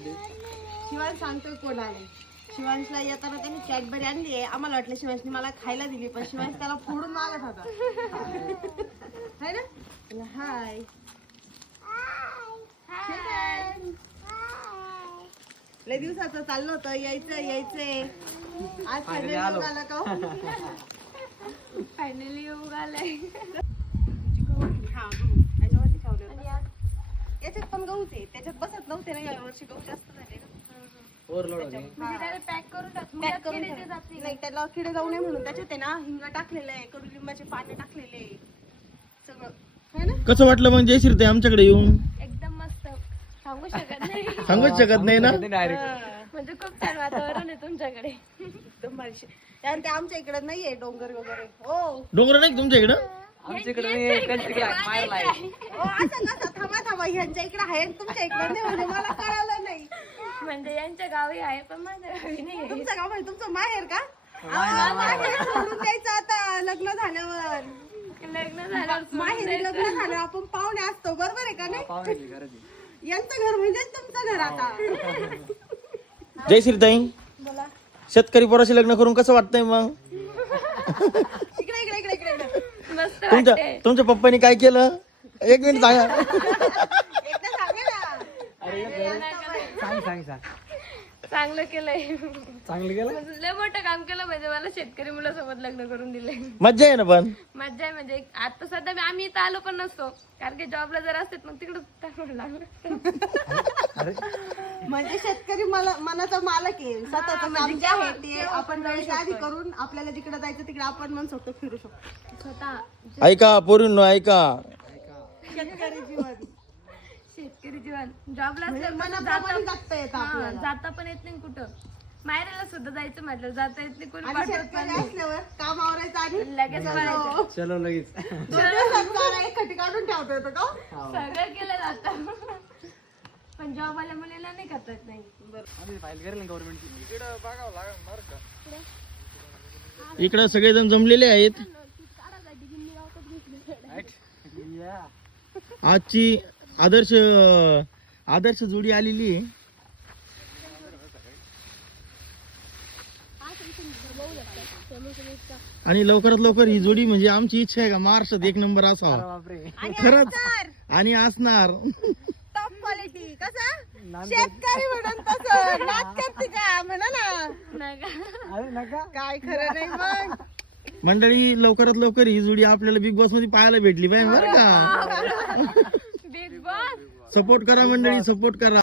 शिवांश सांगतोय कोण आले. शिवांशला येताना त्यांनी कॅडबरी आणली आहे. आम्हाला वाटलं शिवांशने मला खायला दिली, पण शिवांश त्याला फोडून मागत होता. है ना? हाय लय दिवसाचं चाललं होतं यायचंय. आज फायनली आलं का? फायनली योग आलाय. याच्यात पण गहूच आहे, त्याच्यात बसत नव्हते ना यावर्षी, गहू जास्त झाले ना. पॅक करून टाक. नाही त्याला किडे जाऊ नये म्हणून त्याच्यात आहे ना हिंग टाकलेलं आहे, कडुलिंबाचे पाने टाकलेले आहे सगळं, है ना? कसं वाटलं मग जयश्री ते आमच्याकडे येऊन? एकदम मस्त. सांगू शकत नाही. सांगूच शकत नाही ना. म्हणजे खूप छान वातावरण आहे तुमच्याकडे. एकदम भारी. कारण ते आमच्या इकडे नाहीये डोंगर वगैरे. हो डोंगर नाही तुमच्या इकडं? आमच्याकडे असं कसं? थांबा ह्यांच्या इकडे आहे आणि तुमच्या इकडे नाही, म्हणजे मला कळालं नाही. म्हणजे यांच्या गावी आहे पण माझ्या गावी नाही. तुमचं गाव म्हणजे तुमचं माहेर का? माहेर सोडून द्यायचं आता लग्न झाल्यावर. लग्न झालं माहेरी लग्न झालं आपण पाहुणे असतो, बरोबर आहे का नाही? यांचं घर म्हणजेच तुमचं घर आता. जयश्री ताई, शेतकरी पोराशी लग्न करून कसं वाटतंय मग? इकडे इकडे इकडे इकडे इकडे. मस्त तुमच्या वाटतंय. तुमच्या पप्पानी काय केलं? एक मिनिट सांगा. एकदा सांगा ना. चांगलं केलंय. चांगलं केलं. म्हणजे लय मोठं काम केलं, म्हणजे मला शेतकरी मुलासोबत लग्न करून दिले. मज्जा आहे ना पण. मज्जा आहे. म्हणजे आता सध्या आम्ही इथं आलो पण नसतो, कारण की जॉबला जर असतात मग तिकडं टाकून लागलं. म्हणजे शेतकरी मनाचा मालक आहे, स्वतःच काम जे आहे ते आपण वेळेच्या आधी करून आपल्याला जिकडे जायचं तिकडे आपण मनसोक्त फिरू शकतो. स्वतः ऐका पोरींनो, ऐका. शेतकरी जीवन शेतकरी जीवन. जॉबला मनाप्रमाणे जगता येतं आपल्याला. जाता पण येत नाही कुठं. माहेराला सुद्धा जायचं म्हटलं जाता येत नाही, कोणी आणि पाठवत पण शेतकरी नाही. असल्यावर काम आवरायचं आणि लगेच करायचं. चलो लगेच. 2 दिवसात चारा एक खटी काढून ठेवता येतं का? सगळं केलं जातं. पण जॉब वाल्या मुलीला नाही करता येत नाही. इकडं सगळेजण जमलेले आहेत. आजची आदर्श जोडी आलेली आहे. आणि लवकरात लवकर ही जोडी म्हणजे आमची इच्छा आहे का महाराष्ट्रात 1 नंबर असावा. खरंच आणि असणार. टॉप क्वालिटी कसा शेतकरी म्हणून तसं नाच करते का म्हणा ना. काय खरं नाही मग. मंडळी लवकरात लवकर ही जोडी आपल्याला बिग बॉस मध्ये पाहायला भेटली पाहिजे बरं का. Big boss. सपोर्ट करा मंडळी, सपोर्ट करा.